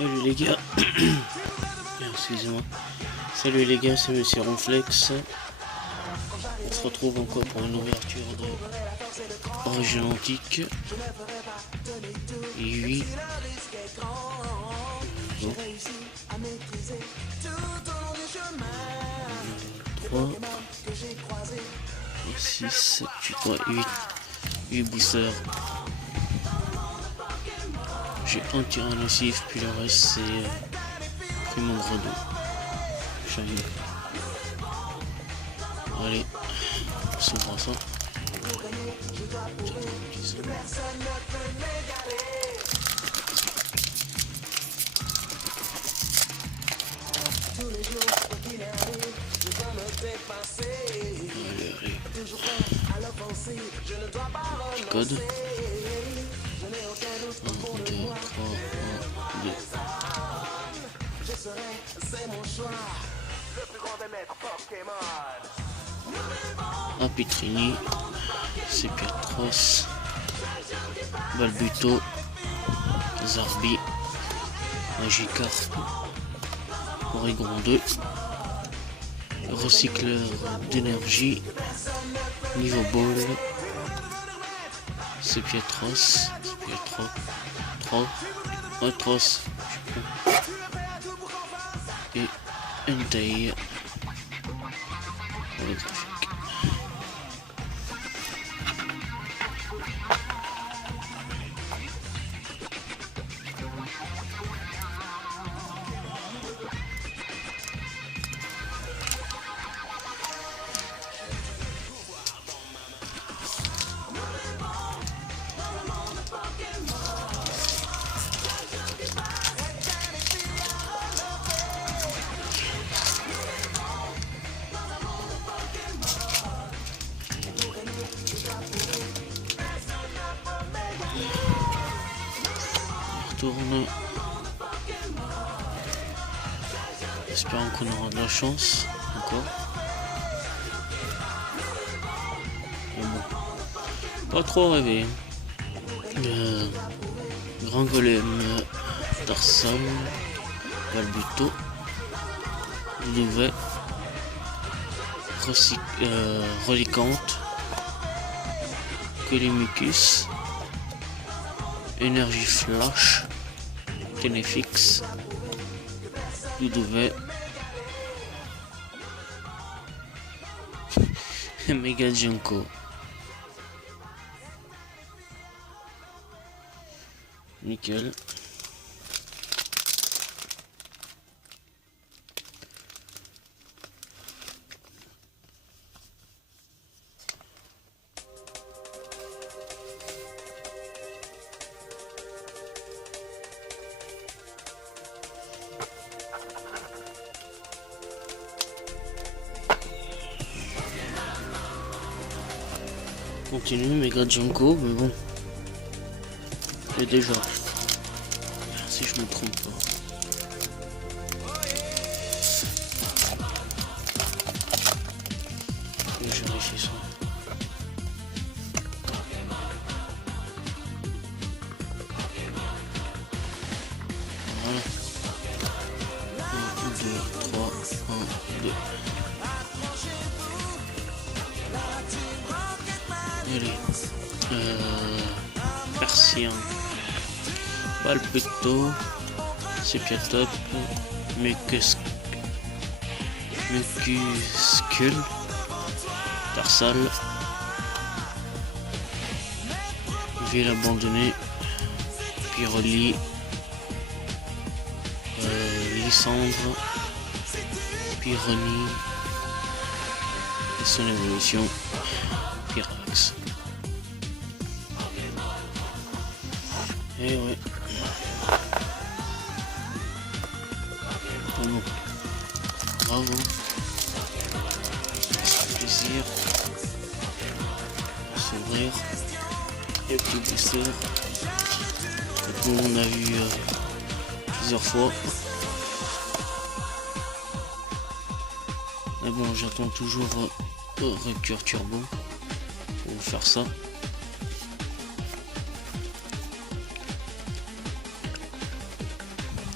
Salut les gars. Excusez-moi. Salut les gars, c'est Monsieur Ronflex. On se retrouve encore pour une ouverture de Origine Antique. 8. Bon. 3. 6, 7, 8 boosters. J'ai un tyrannosaure, puis le reste c'est Primo Grado. Shiny. Allez, on s'ouvre ça. Allez. Petit code. 1, 2, 3, 1, 2. Apitrini, Sepiatros, Balbuto, Zarbi, Magikarp, Oregon 2, recycleur d'énergie, niveau ball, Sepiatros, 3, et Entei holographique. Tourne. Espérons qu'on aura de la chance encore. Mais bon, pas trop rêver. Grand Golem, Tarsal, Balbuto, Louvet, Relicante, Colimicus, Énergie Flash, Tenefix, Ludouvet, Mega Junko. Nickel. Continue Mega Junko, mais bon, c'est déjà, si je me trompe pas. Je vérifie ça. Voilà. 1, 2, 3, 1, 2. Allez, Persien, Balbuto, Sepiatop, Mucuscule, Tarsal, Ville abandonnée, Pyroli, Lysandre, Pyronie et son évolution, Pyrax. Et ouais. Bon. Bravo. Ça fait plaisir. S'ouvrir. Et puis booster. Tout le monde a vu plusieurs fois. Mais bon, j'attends toujours Recure Turbo pour vous faire ça.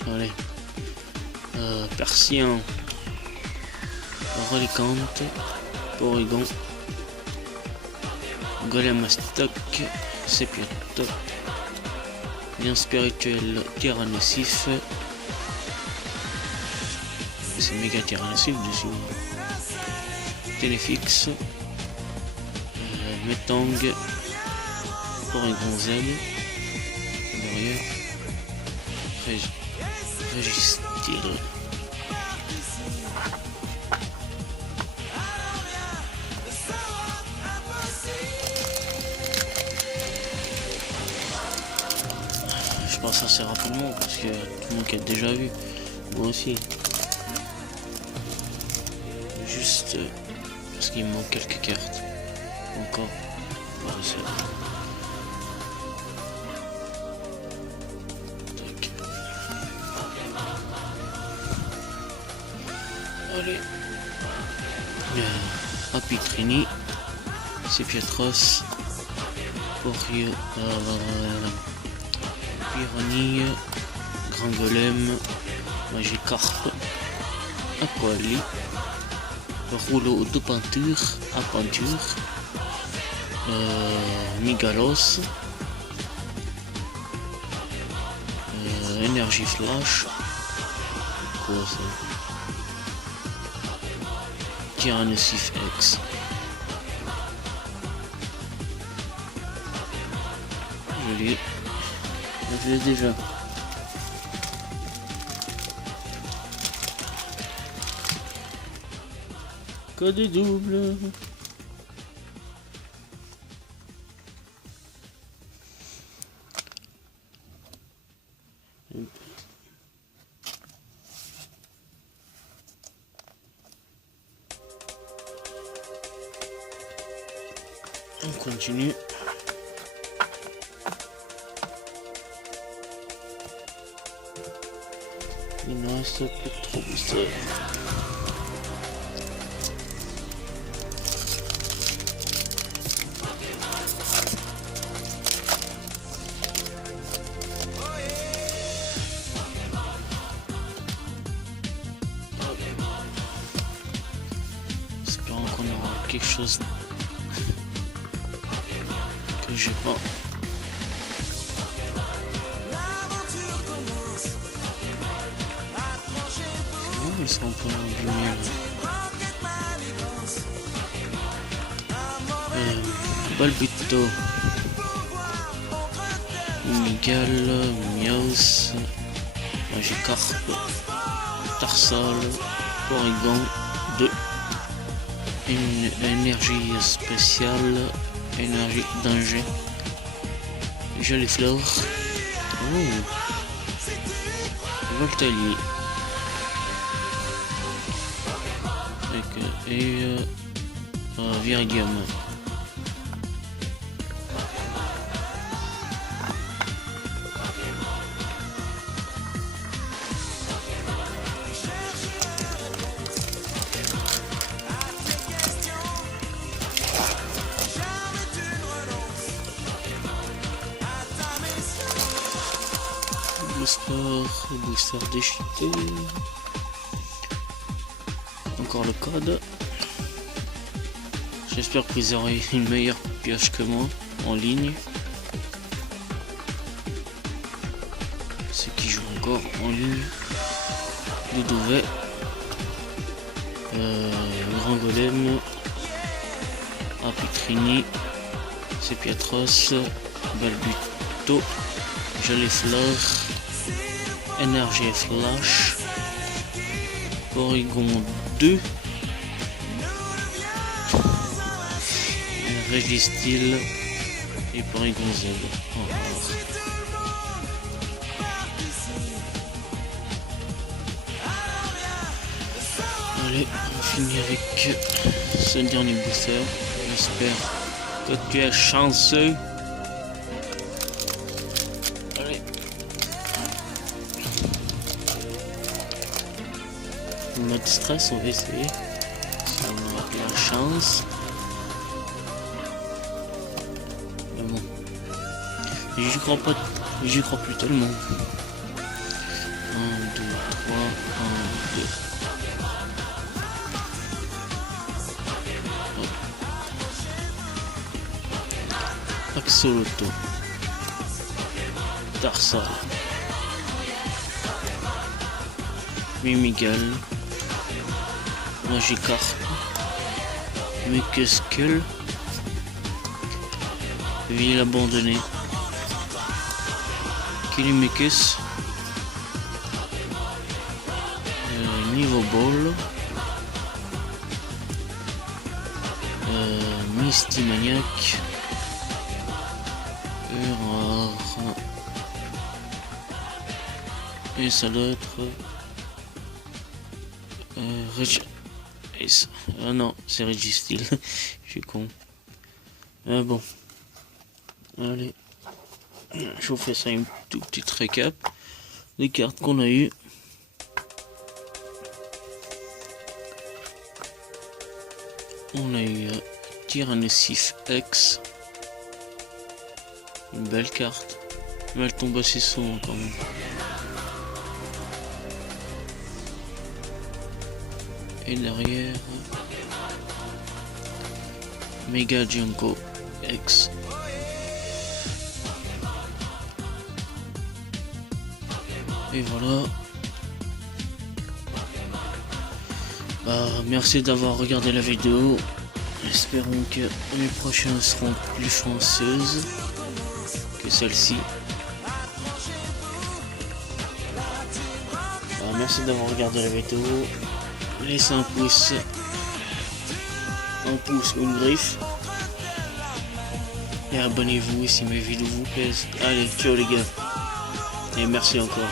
Allez. Persien. Relicante. Porygon. Golem à stock. Sepiotop. Bien spirituel. Tyrannosif. C'est méga Tyrannosif dessus. Téléfix. Metang. Porygon Z. Derrière. Régistil. Je passe assez rapidement parce que tout le monde qui a déjà vu. Moi aussi. Juste parce qu'il me manque quelques cartes. Encore. Voilà, c'est... Allez. Apitrini. Sepiatros. Porio. Piranille. Grand Golem. Magikarp. Aquali. Rouleau de peinture. À peinture. Migalos. Énergie flash. Quoi ça? Tyrannosif X. Je l'ai déjà. Code double. On continue. Il ne reste plus trop de ça. Espérons qu'on aura quelque chose que j'ai pas. Ils sont pas du miel. Balbito. Migal, Miaus, Magikarp, Tarsal, Porygon 2. Une énergie spéciale, énergie danger. Gelifleur. Oh. Voltalier. Et Viridium. Booster déchiqueté. Encore le code. J'espère que vous aurez une meilleure pioche que moi en ligne. Ceux qui jouent encore en ligne. Doudouvet. Grand Golem. Apitrini. Sepiatros. Balbuto. Gelifleur. Énergie flash. Porygon 2. Régistil et Porygon Z. Allez, on finit avec ce dernier booster. J'espère que tu es chanceux. Allez. Mode stress, on va essayer. Si on a de la chance. J'y crois pas, j'y crois plus tellement. 1, 2, 3, 1, 2. Axolotl, Tarsal, Mimigal, Magikarp, Mekeskel, Ville abandonnée, Kilimekes, Niveau Ball, Misty Maniac, et ça doit être ah non, c'est Registeel. Je suis con. Ah bon. Allez. Je vous fais ça une toute petite récap des cartes qu'on a eues. On a eu Tyrannosif X. Une belle carte. Mais elle tombe assez souvent quand même. Et derrière, Mega Junko X. Et voilà. Merci d'avoir regardé la vidéo. Espérons que les prochaines seront plus chanceuses que celle-ci. Merci d'avoir regardé la vidéo. Laissez un pouce ou une griffe. Et abonnez-vous si mes vidéos vous plaisent. Allez, ciao les gars. Et merci encore.